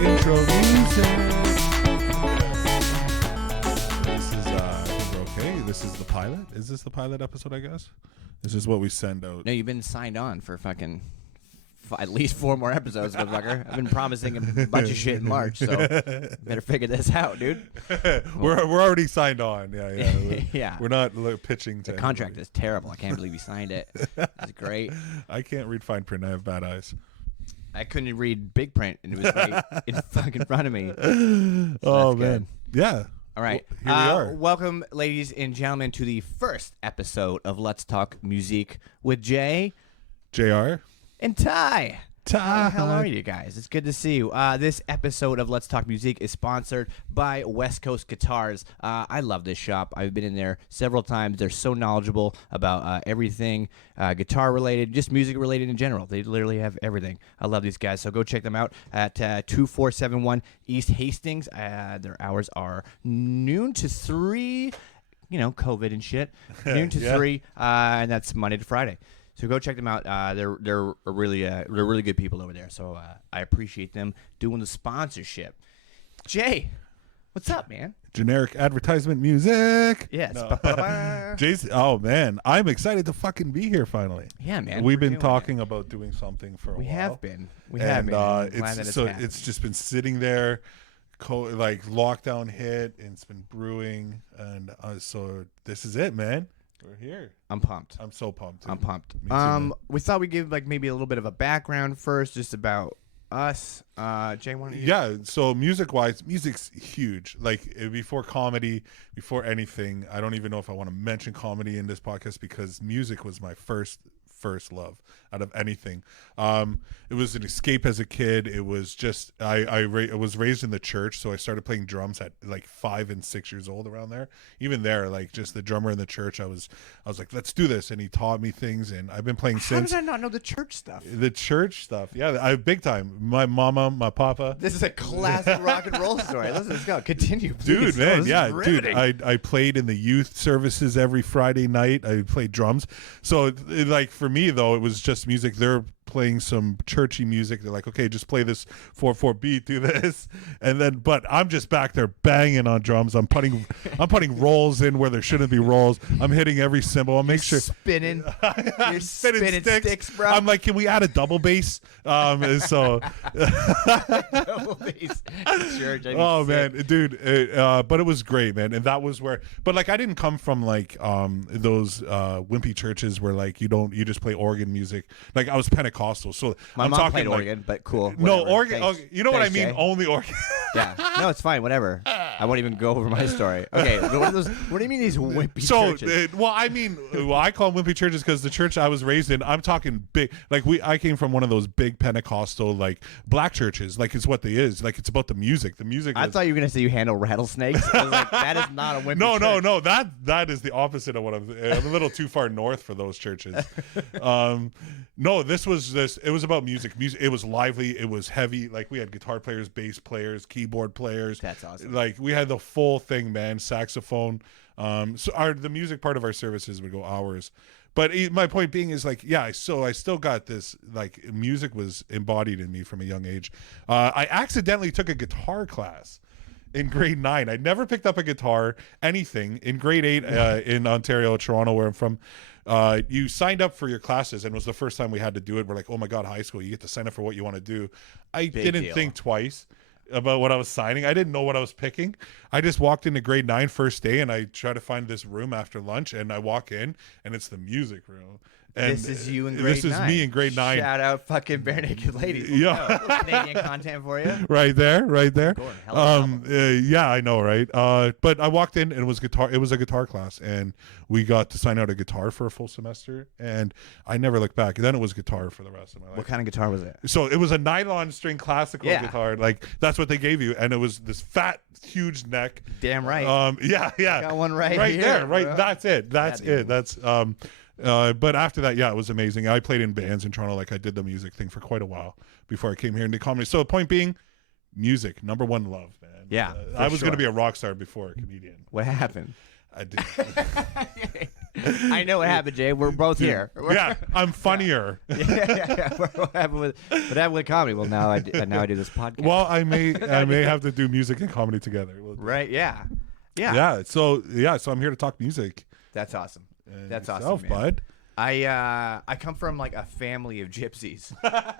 Intro music. This is I think we're okay. This is the pilot. Is this the pilot episode? I guess this is what we send out. No, you've been signed on for fucking at least 4 more episodes, motherfucker. I've been promising a bunch of shit in March, so better figure this out, dude. We're already signed on. Yeah. Yeah. We're not pitching to the contract is terrible. I can't believe you signed it. It's great. I can't read fine print. I have bad eyes. I couldn't read big print, and it was right in fucking front of me. So man. Yeah. All right. Well, here we are. Welcome, ladies and gentlemen, to the first episode of Let's Talk Musique with Jay, JR, and Ty. Ty. How the hell are you guys? It's good to see you. This episode of Let's Talk Musique is sponsored by West Coast Guitars. I love this shop. I've been in there several times. They're so knowledgeable about everything guitar related, just music related in general. They literally have everything. I love these guys. So go check them out at 2471 East Hastings. Their hours are noon to 3. You know, COVID and shit. Noon to 3, and that's Monday to Friday. So go check them out. They're really good people over there. So I appreciate them doing the sponsorship. Jay, what's up, man? Generic advertisement music. Yes. No. Jason, oh man, I'm excited to fucking be here finally. Yeah, man. We've been talking about doing something for a while. We have been. It's just been sitting there, like lockdown hit, and it's been brewing, and so this is it, man. We're here. I'm pumped. I'm so pumped. I'm pumped. Me too, we thought we'd give like maybe a little bit of a background first, just about us. Jay, why don't you? Yeah. So music-wise, music's huge. Like before comedy, before anything, I don't even know if I want to mention comedy in this podcast because music was my first love out of anything. It was an escape as a kid. It was just I was raised in the church, so I started playing drums at like 5 and 6 years old. Around there, even there, like just the drummer in the church, I was like, let's do this, and he taught me things, and I've been playing since. How did I not know the church stuff? The church stuff, yeah, I big time. My mama, my papa. This is a classic rock and roll story. Let's go. Continue, please. Dude, man, yeah, dude. Riveting. I played in the youth services every Friday night. I played drums. So, like for me though, it was just music. They're playing some churchy music. They're like, okay, just play this 4/4 beat, do this, and then. But I'm just back there banging on drums. I'm putting rolls in where there shouldn't be rolls. I'm hitting every cymbal. I'll make sure spinning. You're spinning sticks, bro. I'm like, can we add a double bass? So. Double bass. Church, oh man, dude. But it was great, man, and that was where. But like, I didn't come from like those wimpy churches where like you just play organ music. Like I was Pentecostal, so my I'm mom talking played like, organ, but cool. No whatever. organ. Thanks. You know what I Thanks, mean? Jay. Only organ. Yeah. No, it's fine. Whatever. I won't even go over my story. Okay. What do you mean these wimpy churches? I call them wimpy churches because the church I was raised in, I'm talking big. Like I came from one of those big Pentecostal like black churches. Like it's what they is. Like it's about the music. The music. I thought you were gonna say you handle rattlesnakes. I was like, that is not a wimpy church. No. That is the opposite of what I'm a little too far north for those churches. No, this was this. It was about music. Music. It was lively. It was heavy. Like we had guitar players, bass players, keyboard players. That's awesome. Like we had the full thing, man. Saxophone. So the music part of our services would go hours. But my point being is like, yeah. So I still got this. Like music was embodied in me from a young age. I accidentally took a guitar class in grade 9. I never picked up a guitar, anything. In grade 8 in Ontario, Toronto, where I'm from, you signed up for your classes, and it was the first time we had to do it. We're like, oh my God, high school, you get to sign up for what you want to do. I didn't think twice about what I was signing. I didn't know what I was picking. I just walked into grade 9 first day, and I try to find this room after lunch, and I walk in, and it's the music room. And this is you in grade 9. This is me in grade 9. Shout out fucking Bare Naked Ladies. Yeah. Canadian content for you. Right there. Going, yeah, I know, right? But I walked in and it was a guitar class, and we got to sign out a guitar for a full semester, and I never looked back. And then it was guitar for the rest of my life. What kind of guitar was it? So it was a nylon string classical guitar. Like that's what they gave you, and it was this fat, huge neck. Damn right. Yeah. Got one right here, there. right. Bro. That's it. That's Yeah, it. That's But after that, yeah, it was amazing. I played in bands in Toronto. Like I did the music thing for quite a while before I came here into comedy. So the point being, music, number one love, man. Yeah, I was going to be a rock star before a comedian. What happened? I did. I know what happened, Jay. We're both here. Yeah, I'm funnier. Yeah. What happened with comedy? Well, now I do this podcast. Well, I may have to do music and comedy together. Right? Yeah. So I'm here to talk music. That's awesome. That's yourself, awesome, man. bud. I come from like a family of gypsies.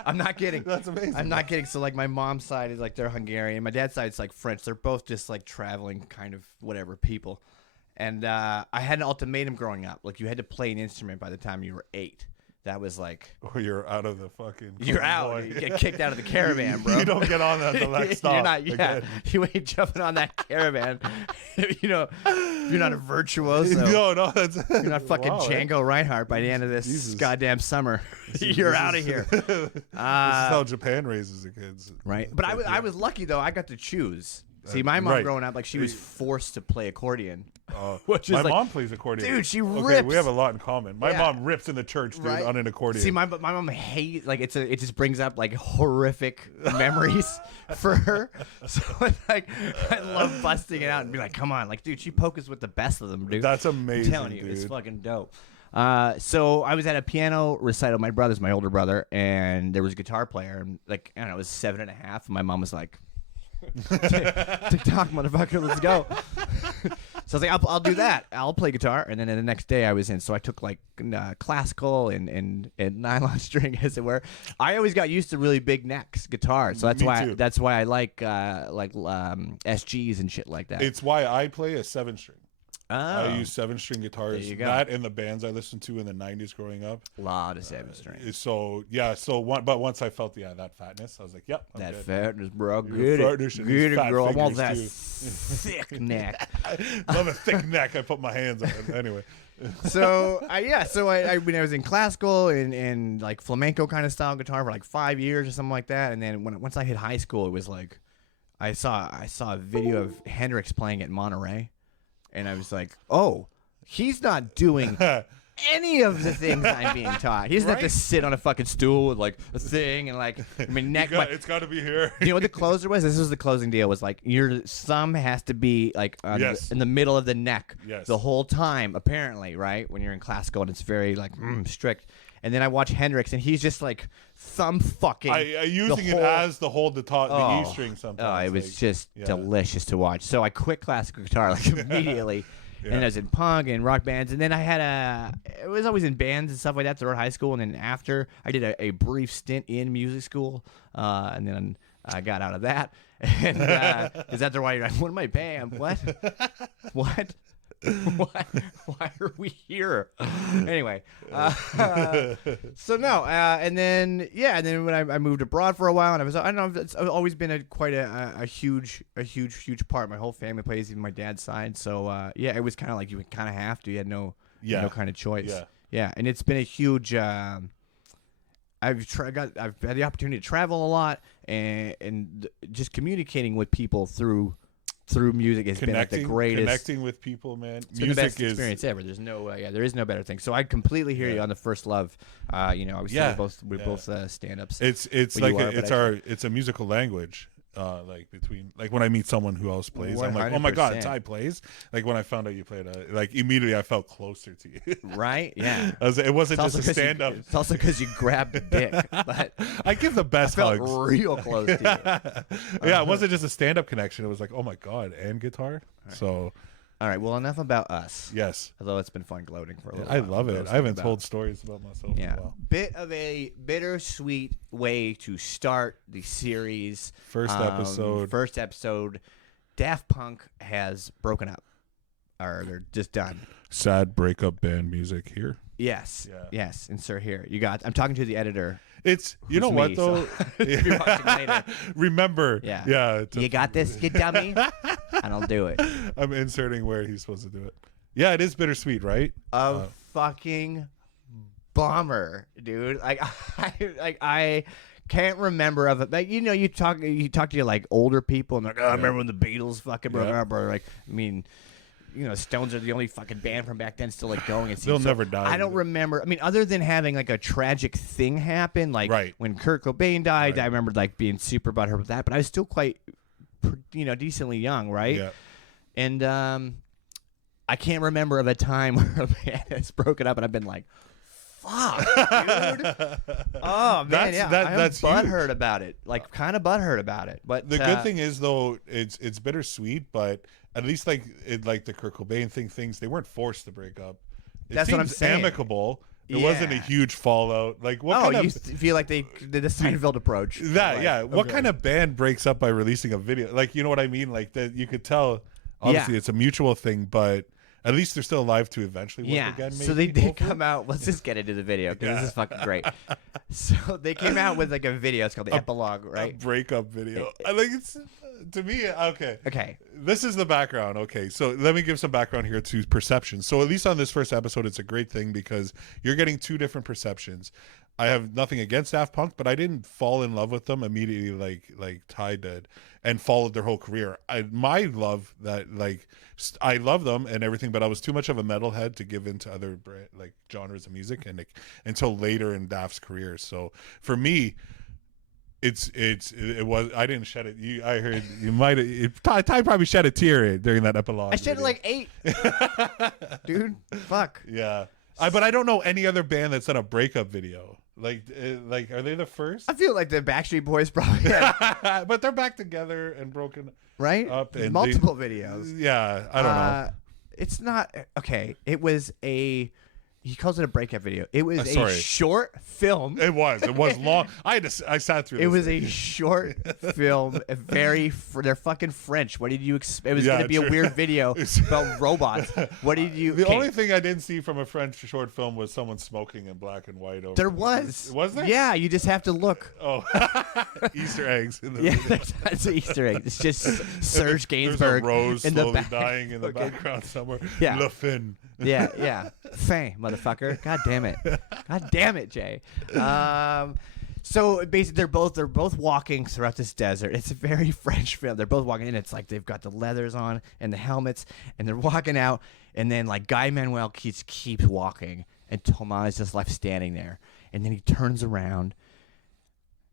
I'm not kidding. That's amazing. I'm not kidding. So like my mom's side is like they're Hungarian. My dad's side is like French. They're both just like traveling kind of whatever people. And I had an ultimatum growing up. Like you had to play an instrument by the time you were 8. That was like, or you're out of the fucking. You're out. You get kicked out of the caravan, bro. You don't get on that the next stop. You're not. Yeah, you ain't jumping on that caravan. You know, you're not a virtuoso. No, that's. You're not fucking Django Reinhardt by the end of this goddamn summer. You're out of here. This is how Japan raises the kids. Right, but I was lucky though. I got to choose. See, my mom growing up, like she was forced to play accordion. My mom plays accordion. Dude, she rips. Okay, we have a lot in common. My mom rips in the church, dude, on an accordion. See, my mom hates, like, it just brings up, like, horrific memories for her. So, like, I love busting it out and be like, come on. Like, dude, she pokes with the best of them, dude. That's amazing, I'm telling you, dude. it's fucking dope. So I was at a piano recital. My brother's my older brother, and there was a guitar player. And, like, I don't know, it was 7.5. And my mom was like, TikTok, motherfucker, let's go. So I was like, I'll do that. I'll play guitar. And then the next day I was in. So I took like classical and nylon string, as it were. I always got used to really big necks guitar. So that's why I like SGs and shit like that. It's why I play a 7-string. Oh. I use 7-string guitars. There you go. That and the bands I listened to in the 90s growing up. A lot of 7-string. But once I felt that fatness, I was like, yep, I'm that good. Fatness, bro. Get it, girl. I want that too. thick neck. Love a thick neck. I put my hands on it. Anyway. So when I was in classical and like flamenco kind of style guitar for like 5 years or something like that, and then once I hit high school, it was like I saw a video of Hendrix playing at Monterey. And I was like, oh, he's not doing any of the things I'm being taught. He doesn't have to sit on a fucking stool with like a thing and like, I mean, neck. It's got to be here. You know what the closer was? This was the closing deal. Was like your thumb has to be like in the middle of the neck the whole time, apparently, right? When you're in classical and it's very like strict. And then I watch Hendrix, and he's just like thumb fucking. Using it as the hold the E string sometimes. Oh, it was just delicious to watch. So I quit classical guitar like immediately, and I was in punk and rock bands. And then I was always in bands and stuff like that throughout high school. And then after, I did a brief stint in music school, and then I got out of that. And is that the why you're like, what am I paying? What? What? Why are we here? Anyway, so no, and then when I moved abroad for a while, and I don't know, it's always been quite a huge part. My whole family plays, even my dad's side. So it was kind of like you kind of have to. You had no kind of choice. Yeah, and it's been a huge. I've had the opportunity to travel a lot and just communicating with people through music has been like the greatest. Connecting with people, man. It's been the best experience ever. There's no, there is no better thing. So I completely hear you on the first love. Obviously we're both stand-ups. It's a musical language. Like when I meet someone who else plays, 100%. I'm like, oh my god, Ty plays. Like when I found out you played, like immediately I felt closer to you. Right? Yeah. It wasn't just a stand up. It's also because you grabbed the dick. But I give the best I felt hugs. real close to you. Yeah, it wasn't just a stand up connection. It was like, oh my god, and guitar. Right. So. All right, well, enough about us. Yes. Although it's been fun gloating for a little while. I love it. I haven't told stories about myself in a while. Bit of a bittersweet way to start the series. First episode. Daft Punk has broken up. Or they're just done. Sad breakup band music here. Yes. Yeah. Yes. Insert here. I'm talking to the editor. It's what though. So if you're watching later, remember. Yeah. You got this, you dummy. And I'll do it. I'm inserting where he's supposed to do it. Yeah, it is bittersweet, right? A fucking bummer, dude. I can't remember of it. Like, you talk to like older people and they're like, I remember when the Beatles fucking broke up. Or like, I mean, Stones are the only fucking band from back then still like going. They'll never die. I don't remember. I mean, other than having like a tragic thing happen, like when Kurt Cobain died, I remember like being super butthurt with that. But I was still quite, decently young, right? Yeah. And I can't remember of a time where a band has broken up and I've been like, fuck, dude. Oh, man, that's butthurt about it. Like, kind of butthurt about it. But the good thing is, though, it's bittersweet, but at least like the Kurt Cobain things, they weren't forced to break up. That's what I'm saying. Amicable. It wasn't a huge fallout. Like, what kind of... you feel like they did the Seinfeld approach. What kind of band breaks up by releasing a video? Like, you know what I mean? Like, that you could tell, obviously, it's a mutual thing, but... At least they're still alive to eventually work again, maybe. So they did come out. Let's just get into the video because this is fucking great. So they came out with like a video. It's called the epilogue, right? A breakup video. I think it's, to me, okay. Okay. This is the background. Okay. So let me give some background here to perception. So at least on this first episode, it's a great thing because you're getting two different perceptions. I have nothing against Daft Punk, but I didn't fall in love with them immediately like Ty did and followed their whole career. I love them and everything, but I was too much of a metalhead to give into other genres of music and until later in Daft's career. So for me, it was, I didn't shed it. I heard you might have, Ty probably shed a tear during that epilogue. I shed like 8. Dude, fuck. Yeah. But I don't know any other band that's done a breakup video. Like, are they the first? I feel like the Backstreet Boys probably had. But they're back together and broken up. And multiple videos. Yeah, I don't know. It's not... Okay, it was a... He calls it a breakup video. It was a short film. It was long. I sat through. It was a short film. They're fucking French. What did you expect? It was going to be a weird video about robots. What did you? The only thing I didn't see from a French short film was someone smoking in black and white. There was. Was there? Yeah, you just have to look. Oh, Easter eggs. In the that's an Easter egg. It's just Serge Gainsbourg. There's a rose slowly dying in the background somewhere. Yeah. Le Fin. Yeah. Fin, motherfucker. God damn it, Jay. So basically, they're both walking throughout this desert. It's a very French film. They're both walking in. It's like they've got the leathers on and the helmets, and they're walking out. And then like Guy Manuel keeps walking, and Thomas is just left standing there. And then he turns around,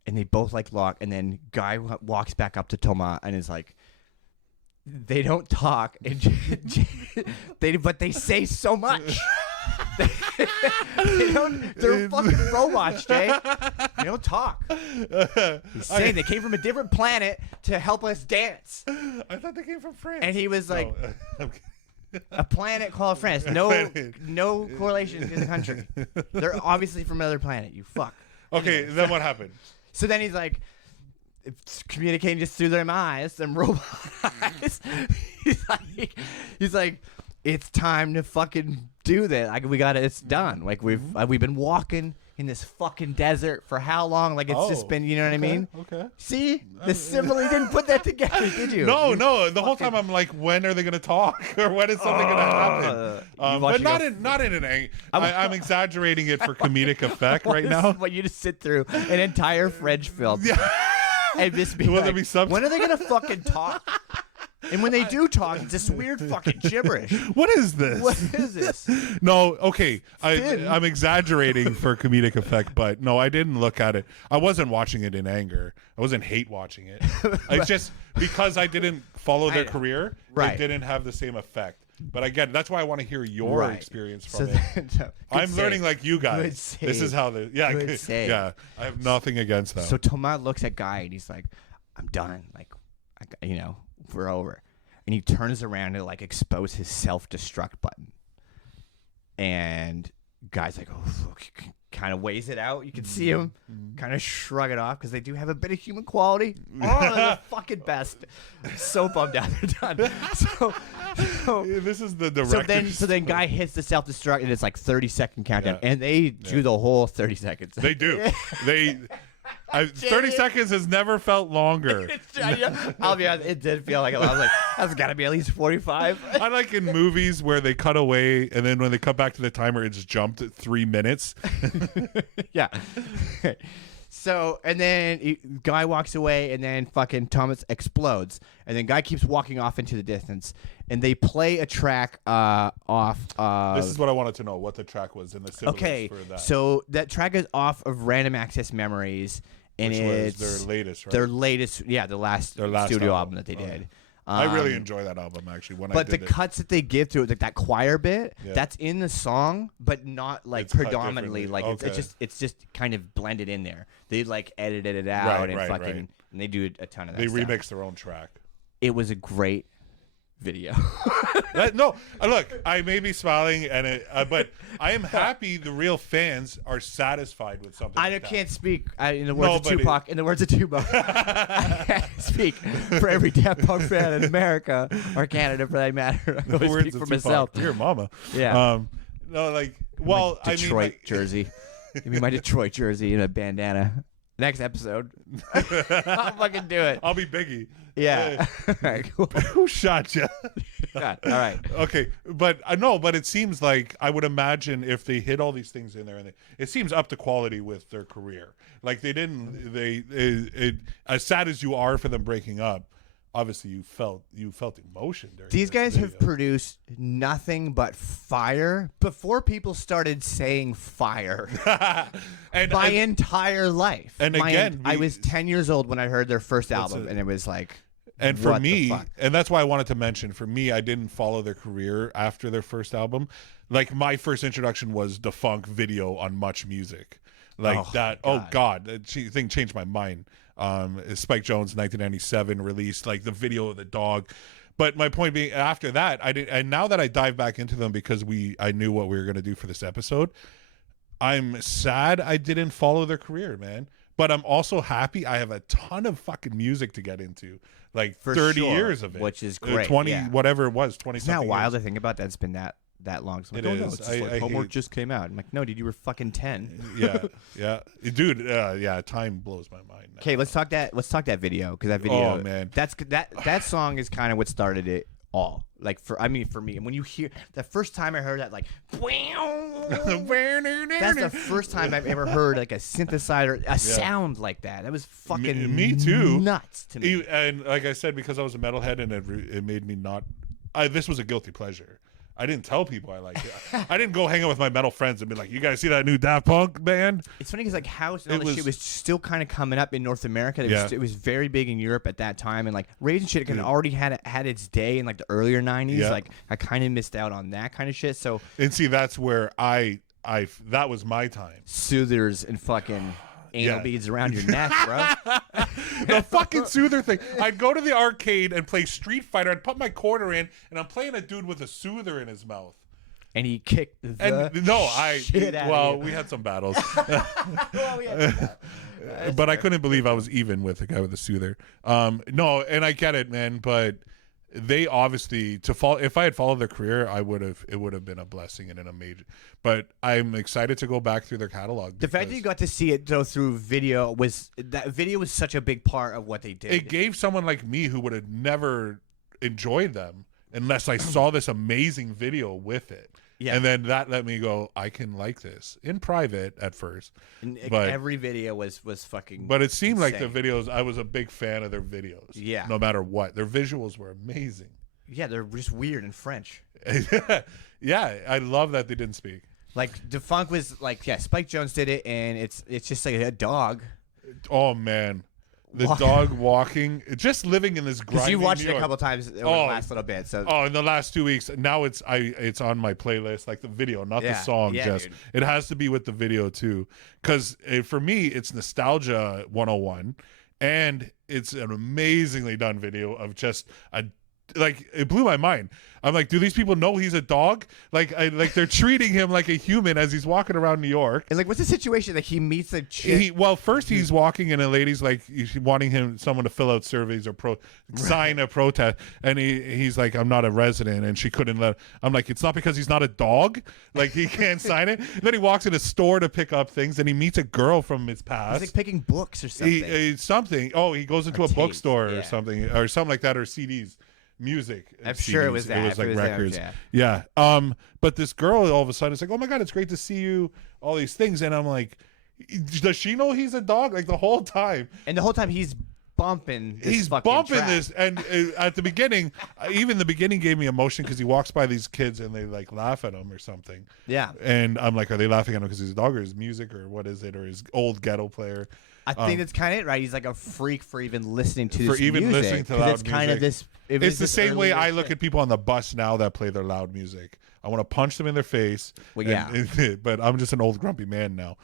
and they both like lock. And then Guy walks back up to Thomas and is like, they don't talk, but they say so much. They're fucking robots, Jay. They don't talk. He's saying they came from a different planet to help us dance. I thought they came from France. And he was like, a planet called France. No correlation to the country. They're obviously from another planet, you fuck. Okay, then what happened? So then he's like, it's communicating just through their eyes, them robot eyes. He's like, it's time to fucking do this. Like, we got it. It's done. Like, we've been walking in this fucking desert for how long? Like, it's just been, you know what I mean? Okay. See, the simile didn't put that together, did you? No. The whole time I'm like, when are they gonna talk, or when is something gonna happen? But not in an ang. I'm exaggerating it for comedic effect right now. But you just sit through an entire French film. Yeah. And just be like, when are they gonna fucking talk? And when they do talk, it's this weird fucking gibberish. What is this? What is this? No, okay. I'm exaggerating for comedic effect, but no, I didn't look at it. I wasn't watching it in anger. I wasn't hate watching it. It's just because I didn't follow their career, it didn't have the same effect. But again, that's why I want to hear your experience from it. I'm learning like you guys. This is how the yeah. I have nothing against that. So Thomas looks at Guy and he's like, "I'm done. Like, we're over." And he turns around to like expose his self-destruct button. And Guy's like, "Oh," kind of weighs it out. You can see him kind of shrug it off because they do have a bit of human quality. Oh, they're the fucking best. I'm so bummed out they're done. So this is the director. So then Guy hits the self-destruct and it's like 30-second countdown, and they do the whole 30 seconds. They do. 30 seconds has never felt longer. I'll be honest, it did feel like a lot. I was like, that's got to be at least 45. I like in movies where they cut away and then when they cut back to the timer, it's jumped at 3 minutes. Yeah. So, and then Guy walks away and then fucking Thomas explodes. And then Guy keeps walking off into the distance. and they play a track off. This is what I wanted to know, what the track was in the symbols Okay, for that. so that track is off of Random Access Memories, and Which it's was their latest, right? Their latest, yeah, the last studio album that they did. I really enjoy that album, actually. But the cuts that they give to it, like that choir bit, that's in the song, but not like It's cut predominantly. Like differently. it's just kind of blended in there. They like edited it out and they do a ton of that. They stuff. remix their own track. It was a great video. No, look, I may be smiling, but I am happy the real fans are satisfied with something. I like can't that. speak in the words of Tupac. In the words of Tupac, I can't speak for every Daft Punk fan in America or Canada, for that matter. I always speak for myself. Dear mama. Yeah. No, like, well, my Detroit I mean, like, jersey. Give me my Detroit jersey and a bandana. Next episode, I'll fucking do it. I'll be Biggie. Yeah. All right, cool. Who shot you? Yeah, all right. Okay, but no, but it seems like I would imagine if they hit all these things in there, and it seems up to quality with their career. Like they didn't, as sad as you are for them breaking up, obviously you felt emotion during These guys video. have produced nothing but fire before people started saying fire. My entire life. And again, I was 10 years old when I heard their first album, and it was like, and for what the me, fuck? and that's why I wanted to mention, for me, I didn't follow their career after their first album. Like my first introduction was the funk video on Much Music. Like that. God. Oh God, that thing changed my mind. Spike Jonze 1997 released like the video of the dog. But my point being, after that, I did, and now that I dive back into them because I knew what we were going to do for this episode, I'm sad I didn't follow their career, man. But I'm also happy I have a ton of fucking music to get into, like For 30 sure, years of it, which is great. 20 yeah. whatever it was, 20 Isn't that something wild years. to think about? That's been that long. So I'm like, It oh, no, is. it's just like homework just came out. I'm like, no, dude, you were fucking 10. yeah, dude. Yeah, time blows my mind now. Okay, let's talk that video, because that video, Oh, man. that song is kind of what started it all. Like for me, and when you hear the first time I heard that, like, that's the first time I've ever heard like a synthesizer, sound like that. That was fucking me too. nuts to me. And like I said, because I was a metalhead, and it made me not. This was a guilty pleasure. I didn't tell people I liked it. I didn't go hang out with my metal friends and be like, "You guys see that new Daft Punk band?" It's funny because like House and all this shit was still kind of coming up in North America. It was very big in Europe at that time, and like Rage and shit already had its day in like the earlier 90s. Yeah. Like I kind of missed out on that kind of shit. So And see, that's where that was my time. soothers and fucking anal beads around your neck, bro. The fucking soother thing. I'd go to the arcade and play Street Fighter. I'd put my quarter in, and I'm playing a dude with a soother in his mouth. And he kicked the shit out of you. we had some battles. Well, yeah. But I couldn't believe I was even with the guy with the soother. No, and I get it, man, but they obviously if I had followed their career, it would have been a blessing and an amazing. But I'm excited to go back through their catalog. The fact that you got to see it though through video was such a big part of what they did. It gave someone like me who would have never enjoyed them unless I saw this amazing video with it. Yeah. And then that let me go, I can like this in private at first. But every video was fucking. But it seemed insane. like the videos, I was a big fan of their videos. Yeah. No matter what. Their visuals were amazing. Yeah, they're just weird in French. Yeah, I love that they didn't speak. Like Defunk was like, Spike Jonze did it, and it's just like a dog. Oh man. The dog walking, just living in this grimy Because you watched New it a York. couple times over the last little bit. So in the last 2 weeks. Now it's on my playlist, like the video, not the song. Dude. It has to be with the video too, because for me it's nostalgia 101, and it's an amazingly done video of just it blew my mind. I'm like, do these people know he's a dog? Like they're treating him like a human as he's walking around New York. And like, what's the situation? Like he meets a chick. First he's walking and a lady's like wanting someone to fill out surveys or sign a protest, and he's like, I'm not a resident, and she couldn't let. I'm like, it's not because he's not a dog, like he can't sign it. And then he walks in a store to pick up things, and he meets a girl from his past. He's like picking books or something. He goes into a bookstore or something like that, or CDs. Music. I'm CDs. sure it was that. It was like records. Yeah. But this girl all of a sudden is like, oh my God, it's great to see you. All these things. And I'm like, does she know he's a dog? Like the whole time. And the whole time he's bumping this He's fucking bumping track. this, and at the beginning, even the beginning gave me emotion because he walks by these kids and they like laugh at him or something. Yeah. And I'm like, are they laughing at him because his dog or his music or what is it, or his old ghetto player? I think that's kind of it, right? He's like a freak for even listening to this For even music. listening to 'cause loud it's kind of music. this. It's the same way I look at people on the bus now that play their loud music. I want to punch them in their face. Well, but I'm just an old grumpy man now.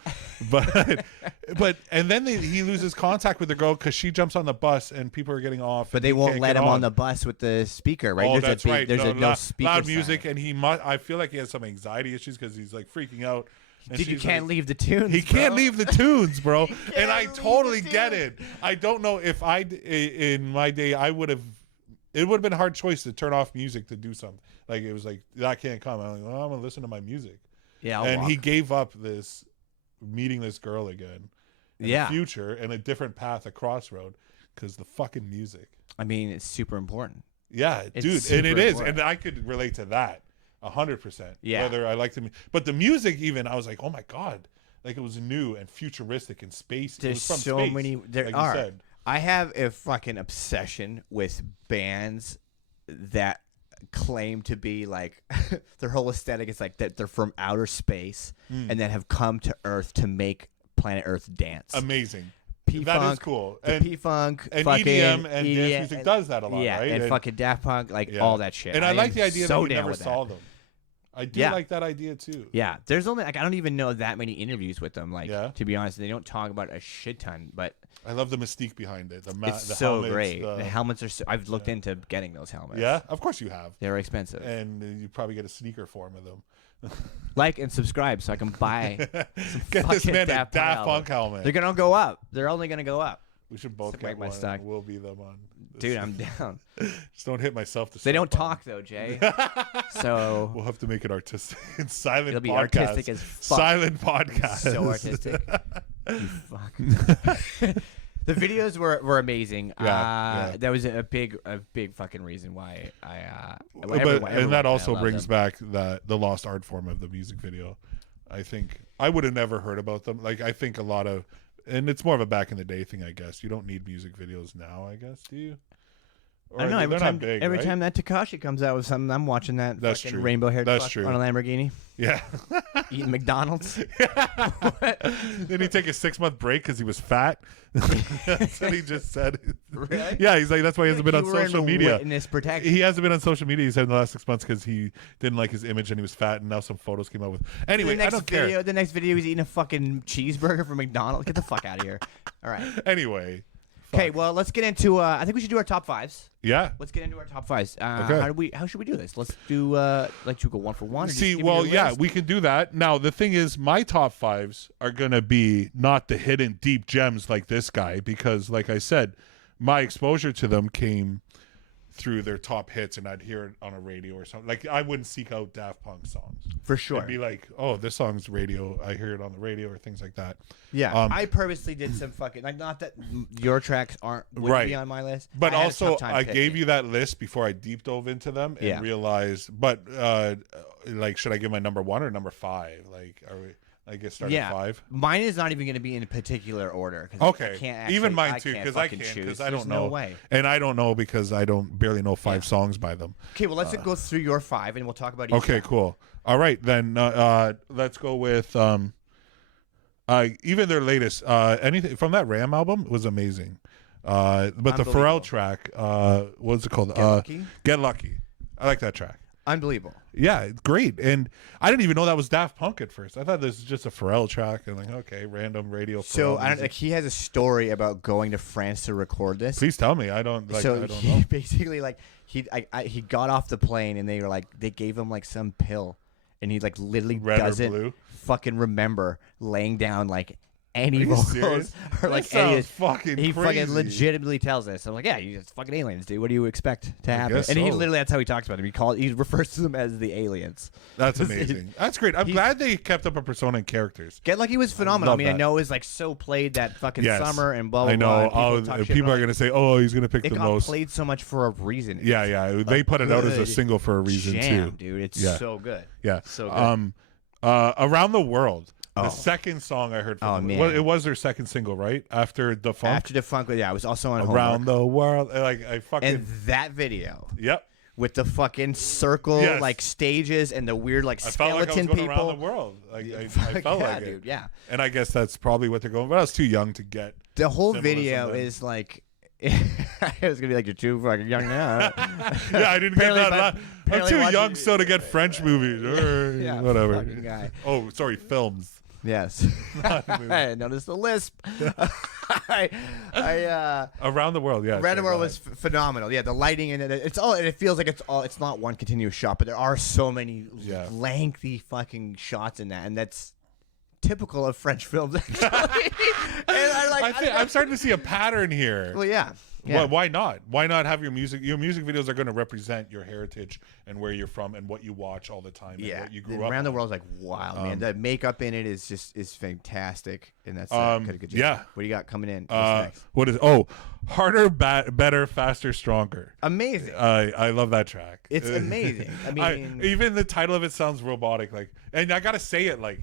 But and then he loses contact with the girl because she jumps on the bus and people are getting off. But they won't let him on the bus with the speaker, right? Oh, There's that's right. There's no speaker. Loud music, sign. and I feel like he has some anxiety issues because he's like freaking out. And You she's can't like, leave the tunes. He can't bro. leave the tunes, bro. And I leave totally the get it. I don't know if in my day, it would have been a hard choice to turn off music to do something. Like, it was like, that can't come. I'm like, well, I'm going to listen to my music. Yeah, I'll and walk. he gave up meeting this girl again. In the future, and a different path, a crossroad, because the fucking music. I mean, it's super important. Yeah, It's dude. super And it is. important. And I could relate to that 100%. Yeah. Whether I liked the but the music, even, I was like, oh my God. Like, it was new and futuristic and space. There's it was from so space, many. There like are. you said. I have a fucking obsession with bands that claim to be like their whole aesthetic is like that they're from outer space and that have come to Earth to make planet Earth dance. Amazing. P-Funk, That is cool. The And P-Funk, and fucking EDM and EDM, dance music does that a lot, yeah, right? and fucking Daft Punk, like all that shit. And I like the idea so that we down never with saw that. them. I do Yeah. like that idea too. Yeah, there's only like I don't even know that many interviews with them. Like Yeah. to be honest, they don't talk about a shit ton, but I love the mystique behind it. The it's the so helmets, great. The helmets are. So, I've looked into getting those helmets. Yeah, of course you have. They're expensive. And you probably get a sneaker form of them. Like and subscribe so I can buy some Get this fucking man a Daft Daft Punk helmet. helmet. They're gonna go up. They're only gonna go up. We should both Stick get my one. stock. We'll be them on. Dude, I'm down. Just don't hit myself. They don't talk though, Jay. So We'll have to make it artistic and silent. it'll be podcast. artistic as fuck. Silent podcast. So artistic. You fuck. The videos were amazing. Yeah. That was a big fucking reason why And that also brings back the lost art form of the music video. I think I would have never heard about them. Like, I think a lot of, and it's more of a back in the day thing, I guess. You don't need music videos now, I guess, do you? Or I know they're every not time big, every right? time that Takashi comes out with something, I'm watching that That's fucking true. rainbow haired That's fuck true. on a Lamborghini Yeah. eating McDonald's. Did he take a 6-month break because he was fat? That's what he just said. Really? Yeah, he's like, that's why he hasn't been on social media. Witness protection. He hasn't been on social media, he said, in the last 6 months because he didn't like his image and he was fat, and now some photos came out with. Anyway, I don't care. The next video, he's eating a fucking cheeseburger from McDonald's. Get the fuck out of here. All right. Anyway. Okay, fuck. well, let's get into. I think we should do our top fives. Yeah. Let's get into our top fives. Okay. How should we do this? Let's do. Like, should we go one for one? Or just See, give me well, your yeah, list? we can do that. Now, the thing is, my top fives are going to be not the hidden deep gems like this guy, because, like I said, my exposure to them came through their top hits, and I'd hear it on a radio or something. Like, I wouldn't seek out Daft Punk songs. For sure. It'd be like, oh, this song's radio. I hear it on the radio or things like that. Yeah, I purposely did some fucking like not that your tracks wouldn't be on my list, But I had a also, top time I 50. gave you that list before I deep dove into them and realized. But like, should I give my number 1 or number 5? Like, are we? I guess start at 5. Mine is not even going to be in a particular order. Okay, I can't actually, even mine too, because I fucking can't, choose. because I There's don't know, No way. and I don't know because I don't barely know 5 songs by them. Okay, well let's go through your 5 and we'll talk about each. Okay, one. cool. All right, then let's go with even their latest anything from that Ram album was amazing. But the Pharrell track, what's it called? Get Lucky? Get Lucky. I like that track. Unbelievable. Yeah, great. And I didn't even know that was Daft Punk at first. I thought this was just a Pharrell track, and like, okay, random radio. So Pharrell I don't music. like. He has a story about going to France to record this. Please tell me. I don't. Like, So I don't he know. basically like he got off the plane and they gave him like some pill, and he like literally Red or doesn't blue? fucking remember laying down like any you vocals serious? or That like any. sounds fucking He crazy. fucking legitimately tells us. I'm like, yeah, it's fucking aliens, dude. What do you expect to happen? guess And he so. literally, that's how he talks about them. He refers to them as the aliens. That's amazing. That's great. I'm glad they kept up a persona and characters. Get Lucky was phenomenal. I love mean, I that. know it was like so played that fucking Yes. summer and blah blah I blah. know. and Oh, talk shit, people but, are gonna say, "Oh, he's gonna pick it the got most." played so much for a reason. Yeah, yeah. They put it out as a good single for a reason Jam, too. dude. It's Yeah. so good. Yeah. So good. Around the World. The second song I heard from them, man. well, it was their second single, right? After the funk. After the funk, yeah, I was also on Around Homework. the World. Like I fucking. And that video. Yep. With the fucking circle like stages and the weird like skeleton I felt like I was going people around the world. Like I felt yeah, like dude, it. yeah. And I guess that's probably what they're going. But I was too young to get. The whole symbolism video then. is like. It was gonna be like you're too fucking young now. Yeah, I didn't get that. I'm too young watching- so to get French movies. Yeah, Whatever. fucking guy. Oh, sorry, films. Yes. I noticed the lisp. Around the World, yeah. Around the World was phenomenal. Yeah, the lighting in it. It feels like it's not one continuous shot, but there are so many lengthy fucking shots in that, and that's typical of French films. Actually. And I'm starting to see a pattern here. Well, yeah. Why not? Why not have your music? Your music videos are going to represent your heritage and where you're from and what you watch all the time. And what you grew up. Around the on. World's like wow, man. The makeup in it is fantastic, and that's good. Yeah. What do you got coming in? What's next? What is? Harder, better, faster, stronger. Amazing. I love that track. It's amazing. I mean, even the title of it sounds robotic. Like, and I gotta say it like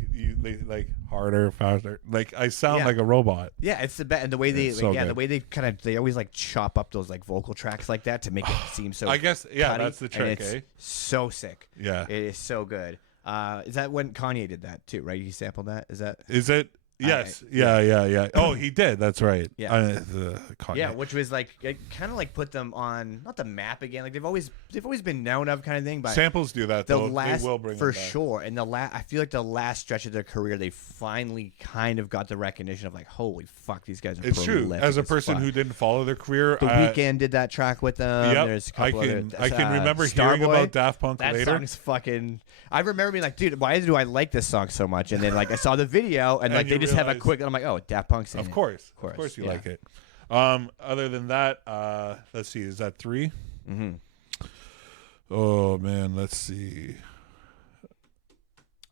harder, faster. Like I sound like a robot. Yeah, it's the best. And the way they, so the way they always like chop up those like vocal tracks like that to make it seem so. I guess, yeah, cutty, that's the trick, and it's eh? so sick. Yeah, it is so good. Is that when Kanye did that too? Right, he sampled that. Is it? Yes. Yeah. Oh, he did. That's right. Yeah. Kanye. Yeah, which was like kind of like put them on not the map again. Like they've always been known of kind of thing. But samples do that. The though. last they will bring for them back. sure. And I feel like the last stretch of their career, they finally kind of got the recognition of like, holy fuck, these guys are. It's true. As a person who didn't follow their career, The Weeknd did that track with them. Yep. There's a couple I can remember hearing about Daft Punk that later. Song's fucking. I remember being like, dude, why do I like this song so much? And then like I saw the video and like they just have a quick. And I'm like, oh, Daft Punk's in it. Of course you like it. Other than that, let's see, is that 3? Mm-hmm. Oh man, let's see.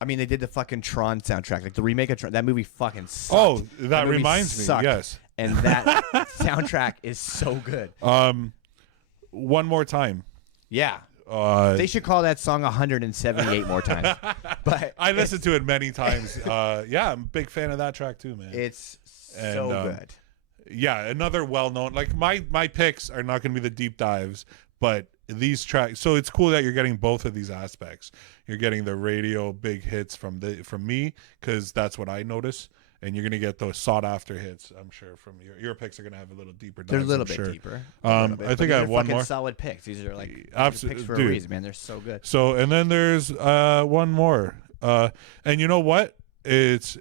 I mean, they did the fucking Tron soundtrack, like the remake of Tron. That movie fucking sucked. Oh, that reminds me. Sucked. Yes, and that soundtrack is so good. One More Time. Yeah. They should call that song 178 more times. But I listened to it many times. Yeah, I'm a big fan of that track too, man. It's so good. Yeah, another well-known. Like my picks are not going to be the deep dives, but these tracks. So it's cool that you're getting both of these aspects. You're getting the radio big hits from me because that's what I notice. And you're gonna get those sought-after hits, I'm sure. From your picks are gonna have a little deeper. They're a little bit deeper. I think I have one more. Solid picks. These are like absolutely picks for a reason, man. They're so good. So and then there's one more. And you know what? It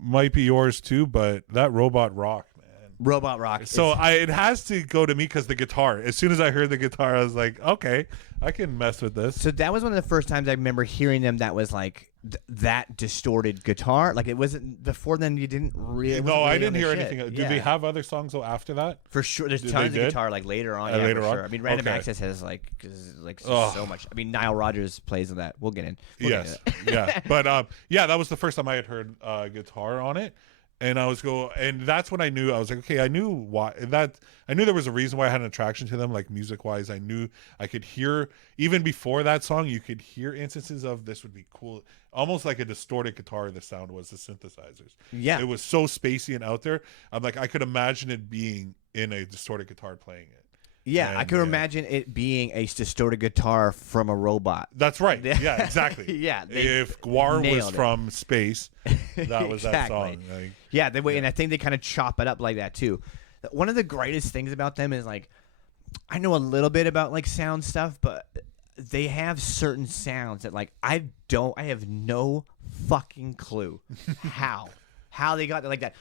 might be yours too, but that Robot Rock, man. Robot Rock. So it has to go to me because the guitar. As soon as I heard the guitar, I was like, okay, I can mess with this. So that was one of the first times I remember hearing them. That was like that distorted guitar. Like it wasn't before then. You didn't really. No, I didn't hear shit. anything. Do they have other songs though after that? For sure, there's tons of guitar like later on. Yeah, later for on. sure. I mean, Random Access has so much. I mean, Nile Rodgers plays on that. We'll get in. Yes, yeah, but that was the first time I had heard guitar on it. And and that's when I knew. I was like, okay, I knew why that. I knew there was a reason why I had an attraction to them, like music wise. I knew I could hear even before that song. You could hear instances of this would be cool, almost like a distorted guitar. The sound was the synthesizers. Yeah, it was so spacey and out there. I'm like, I could imagine it being in a distorted guitar playing it. Yeah, I could imagine it being a distorted guitar from a robot. That's right. Yeah, exactly. Yeah. If Guar was from space, that was that song. Like, yeah, and I think they kind of chop it up like that too. One of the greatest things about them is like, I know a little bit about like sound stuff, but they have certain sounds that like I have no fucking clue how they got like that.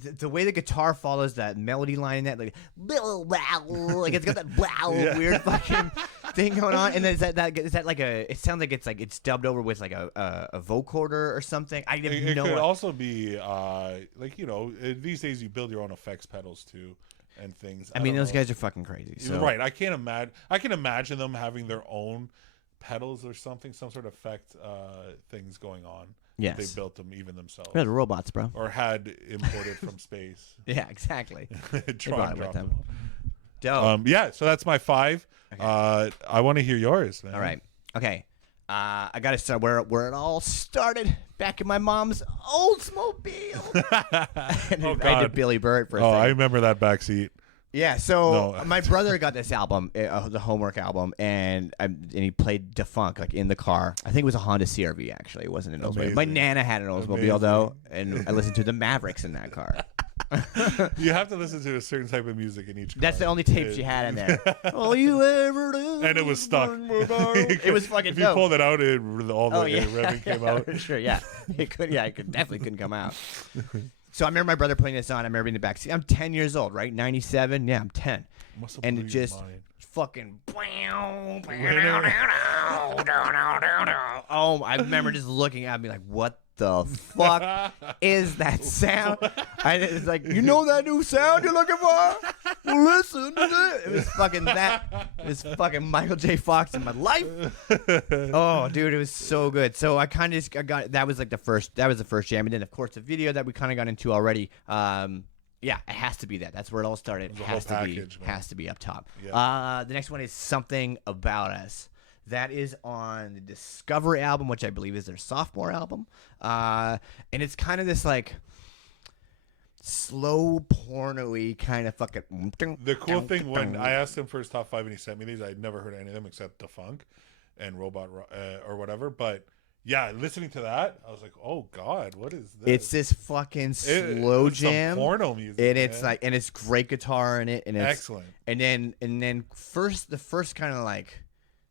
The way the guitar follows that melody line in that, like it's got that weird fucking thing going on, and then is that like it sounds like it's dubbed over with like a vocoder or something. I have it no. It could also be these days you build your own effects pedals too, and things. I mean, those guys are fucking crazy. So. Right, I can imagine them having their own pedals or something, some sort of effect things going on. Yes. They built them even themselves. They're the robots, bro. Or had imported from space. Yeah, exactly. Tron dropped them. Dope. Yeah, so that's my 5. Okay. I want to hear yours, man. All right. Okay. I got to start where it all started. back in my mom's Oldsmobile. And Oh, I God. did Billy Burt for a Oh, second. I remember that backseat. Yeah, so No. my brother got this album, the Homework album, and he played Defunk like in the car. I think it was a Honda CR-V actually. It wasn't an Oldsmobile. My Amazing. Nana had an Oldsmobile though, and I listened to the Mavericks in that car. You have to listen to a certain type of music in each car. That's the only tape she had in there. All you ever do. And it was stuck. It was fucking If you dope. pulled it out, all the yeah. revving came out. Sure, yeah. It could, yeah, it definitely couldn't come out. So I remember my brother putting this on. I remember being in the backseat. I'm 10 years old, right? 97. Yeah, I'm 10. Must have And blew it your just mind. fucking. Oh, I remember just looking at me like, what the fuck is that sound? I was like, you know that new sound you're looking for? Well, listen to it. It was fucking that. It was fucking Michael J. Fox in my life. Oh, dude, it was so good. So I kind of just got that was like the first jam, and then of course the video that we kind of got into already. Yeah, it has to be that. That's where it all started. It has to be up top. Yeah. The next one is Something About Us. That is on the Discovery album, which I believe is their sophomore album. And it's kind of this like slow porno-y kind of fucking. The cool thing when I asked him for his top 5 and he sent me these, I'd never heard any of them except Defunk and Robot or whatever. But yeah, listening to that, I was like, oh God, what is this? It's this fucking slow jam. Some porno music. And it's like, and it's great guitar in it. And it's excellent. And then the first kind of like.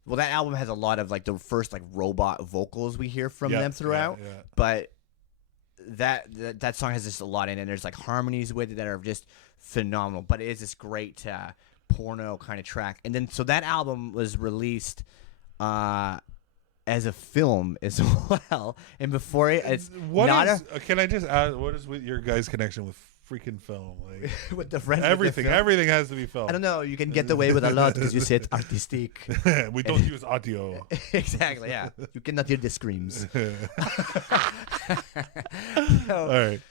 Well, that album has a lot of like the first like robot vocals we hear from them throughout, but that song has just a lot in it. And there's like harmonies with it that are just phenomenal. But it is this great porno kind of track. And then so that album was released as a film as well. And before it's can I just ask, what is with your guys' connection with freaking film? Like, with the friends, everything has to be film. I don't know. You can get away with a lot because you said artistic. We don't use audio. Exactly. Yeah, you cannot hear the screams. All right.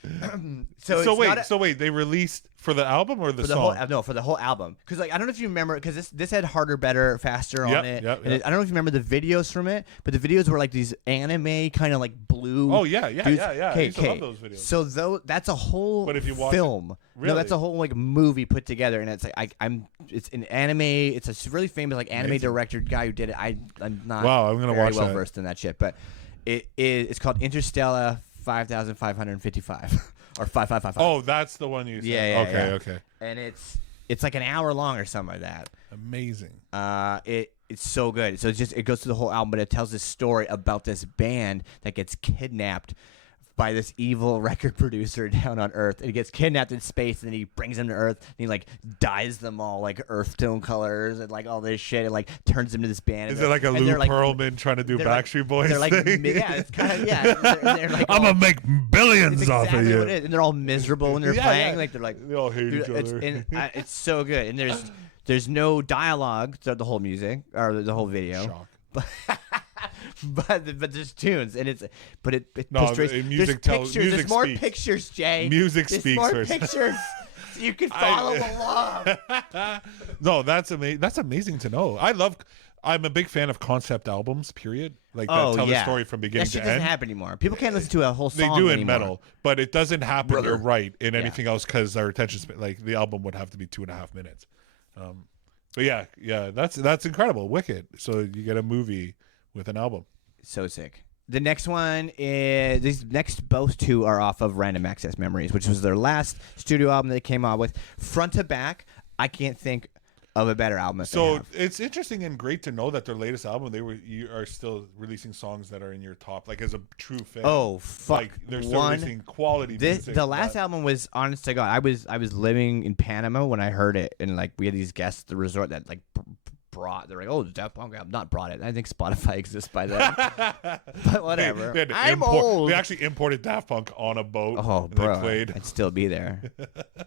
So wait. They released for the album or the song? For the whole album. Because like I don't know if you remember, because this had Harder, Better, Faster on it. Yep. I don't know if you remember the videos from it, but the videos were like these anime kind of like blue. Oh yeah. I used to love those videos. So that's a whole film. Really? No, that's a whole like movie put together, and it's like it's an anime. It's a really famous like anime director guy who did it. I'm not. Wow, I'm gonna very watch well that. versed in that shit, but it's called Interstellar 5555 or 5555. Oh, that's the one you said. Yeah. Okay. And it's like an hour long or something like that. Amazing. It's so good. So it goes through the whole album, but it tells this story about this band that gets kidnapped by this evil record producer down on Earth. And he gets kidnapped in space, and then he brings them to Earth, and he like dyes them all like earth tone colors and like all this shit, and like turns them to this band. Is it like a Lou Pearlman trying to do Backstreet Boys they're like, thing? yeah, it's kind of they're like, I'm gonna make billions it's off exactly of you. what it is. And they're all miserable when they're playing. Yeah. Like they're like they all hate each other. It's so good. And there's no dialogue throughout the whole music or the whole video. Shock. But there's tunes, and it music there's pictures. There's more speaks. pictures, Jay. Music there's speaks more first. pictures. So you can follow along. No, that's amazing. That's amazing to know. I'm a big fan of concept albums. Period. Like that tell the story from beginning that shit to end. doesn't happen anymore. People can't listen to a whole song. They do in anymore. metal, but it doesn't happen. Brother. You're right in anything else because our attention span, like the album would have to be 2.5 minutes. But yeah, that's incredible. Wicked. So you get a movie with an album. So sick. The next one is these next both two are off of Random Access Memories, which was their last studio album they came out with. Front to back, I can't think of a better album. So it's interesting and great to know that their latest album you are still releasing songs that are in your top, like as a true fan. Oh fuck! Like they're still releasing quality music. The last album was, honest to God, I was living in Panama when I heard it, and like we had these guests at the resort that like they're like, oh, Daft Punk. I've not brought it. I think Spotify exists by then. But whatever. I'm old. They actually imported Daft Punk on a boat. Oh, bro. They played. I'd still be there.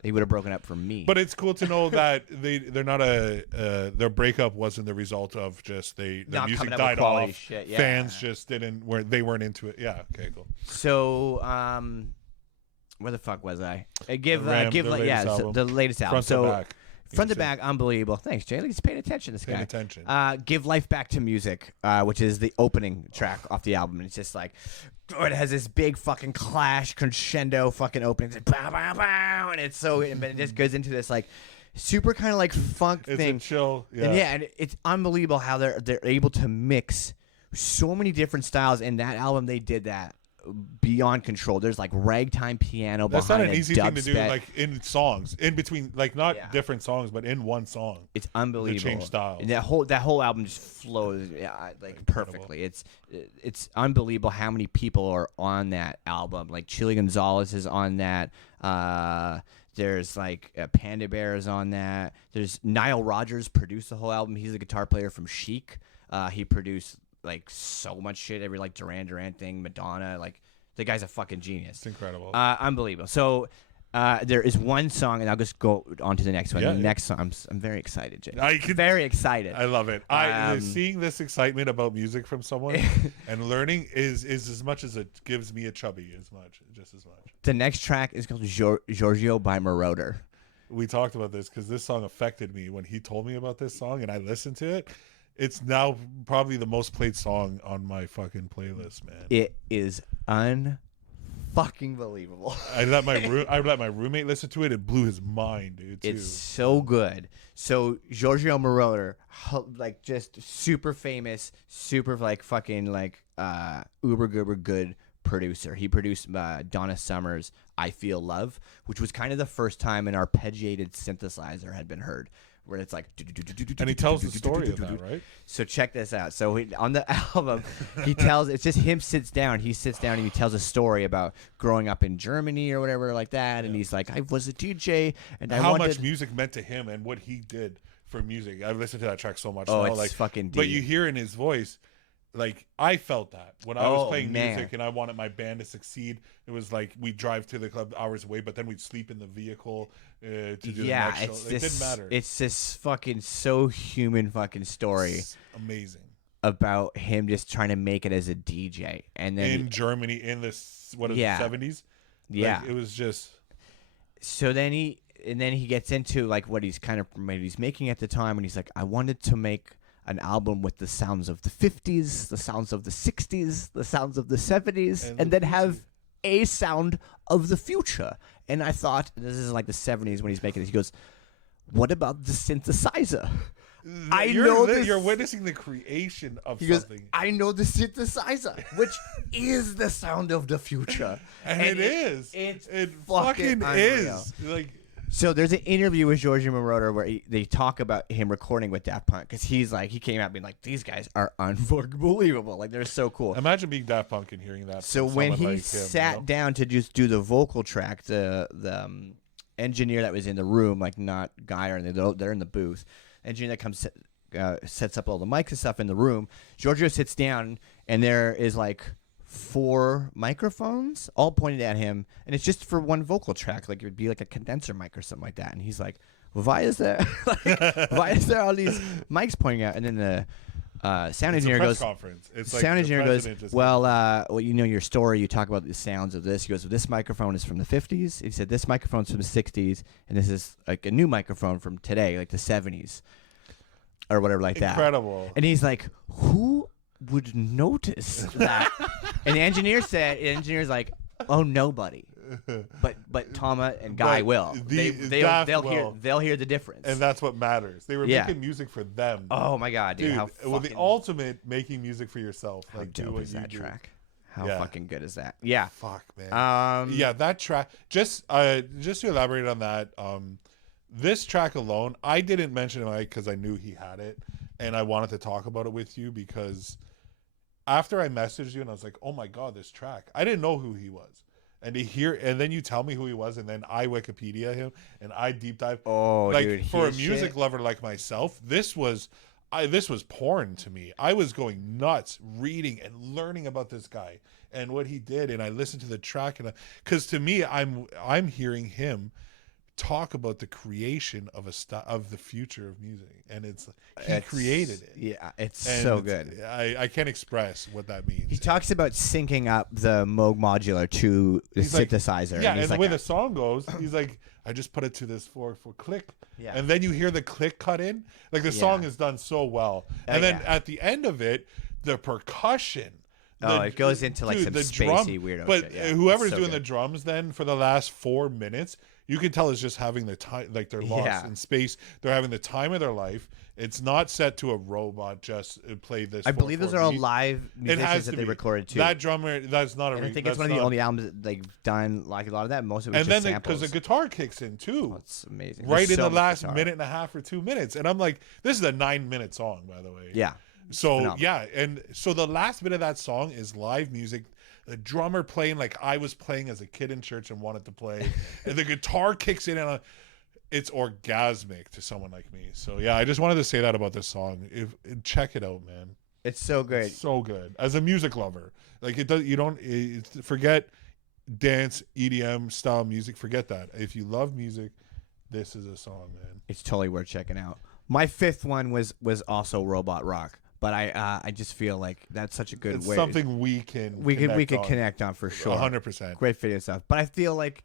He would have broken up for me. But it's cool to know that they're not their breakup wasn't the result of just their music died off. Shit. Yeah. Fans just weren't into it. Yeah. Okay. Cool. So where the fuck was I? The latest album. Front to back. Front to back, unbelievable. Thanks, Jay. He's paying attention. This Paying guy. attention. Give Life Back to Music, which is the opening track off the album. And it's just like, it has this big fucking clash crescendo fucking opening. It's like, bow, bow, bow, and it's so, but it just goes into this like super kind of like funk thing. It's a chill. Yeah. And it's unbelievable how they're able to mix so many different styles. In that album, they did that beyond control. There's like ragtime piano That's behind not an easy thing to do, dubstep. like in songs, in between, like not different songs, but in one song. It's unbelievable. To change styles. And that whole album just flows like perfectly. It's unbelievable how many people are on that album. Like Chili Gonzalez is on that. There's like Panda Bear is on that. There's Nile Rodgers produced the whole album. He's a guitar player from Chic. He produced like so much shit, every like Duran thing, Madonna. Like the guy's a fucking genius. It's incredible. Unbelievable. So there is one song, and I'll just go on to the next one. Yeah, the next song, I'm very excited, Jay. Very excited. I love it. Seeing this excitement about music from someone and learning is as much as it gives me a chubby, just as much. The next track is called Giorgio by Marauder. We talked about this because this song affected me when he told me about this song, and I listened to it. It's now probably the most played song on my fucking playlist, man. It is fucking believable. I let my roommate listen to it. It blew his mind, dude. Too. It's so good. So Giorgio Moroder, like just super famous, super like fucking like uber good producer. He produced Donna Summer's "I Feel Love," which was kind of the first time an arpeggiated synthesizer had been heard. Where it's like, and he tells the story of that, right? So check this out. So on the album, it's just him sits down. He sits down and he tells a story about growing up in Germany or whatever like that. And he's like, I was a DJ, and how much music meant to him and what he did for music. I've listened to that track so much. Oh, now, it's like fucking deep. But you hear in his voice. Like I felt that when I was playing music and I wanted my band to succeed. It was like we'd drive to the club hours away, but then we'd sleep in the vehicle to do the next show. It didn't matter. It's this fucking so human fucking story. It's amazing about him just trying to make it as a DJ, and then in Germany in the 70s. Yeah, like, it was just. So then he gets into like what he's making at the time, and he's like, I wanted to make an album with the sounds of the 50s, the sounds of the 60s, the sounds of the 70s, and then have a sound of the future. And I thought, this is like the 70s when he's making this, he goes, what about the synthesizer? You're witnessing the creation of something. Goes, I know the synthesizer, which is the sound of the future. and it is. It fucking is. Like. So there's an interview with Giorgio Moroder where they talk about him recording with Daft Punk because he came out being like, these guys are unbelievable, like they're so cool. Imagine being Daft Punk and hearing that. So when he sat down to just do the vocal track, the engineer that was in the room, like not Guy or anything, they're in the booth. Engineer that comes sets up all the mics and stuff in the room. Giorgio sits down and there is like 4 microphones all pointed at him, and it's just for one vocal track, like it would be like a condenser mic or something like that. And he's like, well, why is there all these mics pointing out? And then the sound engineer goes, it's like sound engineer goes, well, you know your story, you talk about the sounds of this. He goes, well, this microphone is from the 50s. He said this microphone's from the 60s, and this is like a new microphone from today, like the 70s or whatever like that. Incredible. And he's like, who would notice that? And the engineer's like, oh, nobody. But Tama and Guy will. They'll hear the difference. And that's what matters. They were making music for them. Oh my god, dude. The ultimate making music for yourself. How like dope is that track? How fucking good is that? Yeah. Fuck, man. That track. Just to elaborate on that, this track alone, I didn't mention it because I knew he had it, and I wanted to talk about it with you because after I messaged you and I was like, oh my god, this track. I didn't know who he was. And then you tell me who he was, and then I Wikipedia him and I deep dive. Oh, like, dude, for a music lover like myself, this was porn to me. I was going nuts reading and learning about this guy and what he did, and I listened to the track, and because to me, I'm hearing him talk about the creation of of the future of music, and he created it. Yeah, it's And so good. I can't express what that means. He talks about syncing up the Moog modular to the He's like- synthesizer. Yeah, and he's the like, way the song goes, he's like, I just put it to this for click, Yeah. and then you hear the click cut in. Like the song is done so well, and then at the end of it, the percussion. it goes into like some spacey weirdo But shit. Yeah, whoever's it's so doing good. the drums, then for the last 4 minutes, you can tell it's just having the time, like they're lost in space. They're having the time of their life. It's not set to a robot. Just play this. I believe those are all beat. live It musicians has that to they be. recorded too. That drummer, that's not a. And I think that's it's one of the not- only albums that they've done like a lot of that. Most of it was And just then because samples. the guitar kicks in too. It's amazing. Right There's in so the much last guitar. minute and a half or 2 minutes, and I'm like, this is a 9-minute song, by the way. Yeah. So phenomenal. yeah, and so the last bit of that song is live music. The drummer playing like I was playing as a kid in church and wanted to play, and the guitar kicks in, and it's orgasmic to someone like me. So yeah, I just wanted to say that about this song. Check it out, man. It's so good. It's so good. As a music lover, like forget dance EDM style music. Forget that. If you love music, this is a song, man. It's totally worth checking out. My fifth one was also Robot Rock, but I just feel like that's such a good It's way. something we could connect on for sure. 100%. Great video stuff. But I feel like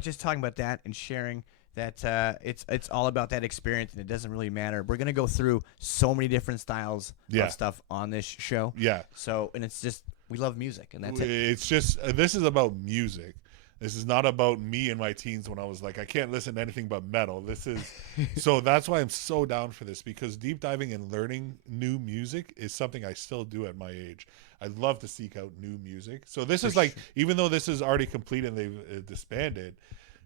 just talking about that and sharing that it's all about that experience, and it doesn't really matter. We're gonna go through so many different styles of stuff on this show. Yeah. So, and it's just we love music, and that's it. It's just this is about music. This is not about me in my teens when I was like, I can't listen to anything but metal. This is so that's why I'm so down for this, because deep diving and learning new music is something I still do at my age. I love to seek out new music. So this is like, even though this is already complete and they've disbanded,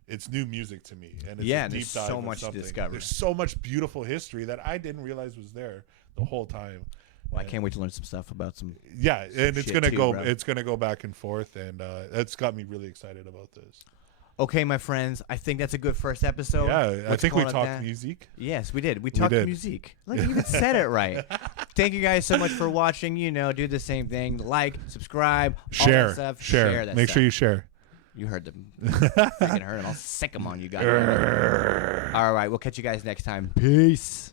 it's new music to me. And it's a deep there's dive so of much to something. discover. There's so much beautiful history that I didn't realize was there the whole time. Well, I can't wait to learn some stuff about some. Yeah, and it's shit gonna too, go. bro. It's gonna go back and forth, and that's got me really excited about this. Okay, my friends, I think that's a good first episode. Yeah, I Let's think we call it talked that. music. Yes, we did. We talked did. music. Like, you even said it right. Thank you guys so much for watching. Do the same thing. Like, subscribe, all that Share, stuff. share. That Make stuff. sure you share. You heard them. Freaking heard them. I'll sick them on you guys. All right, we'll catch you guys next time. Peace.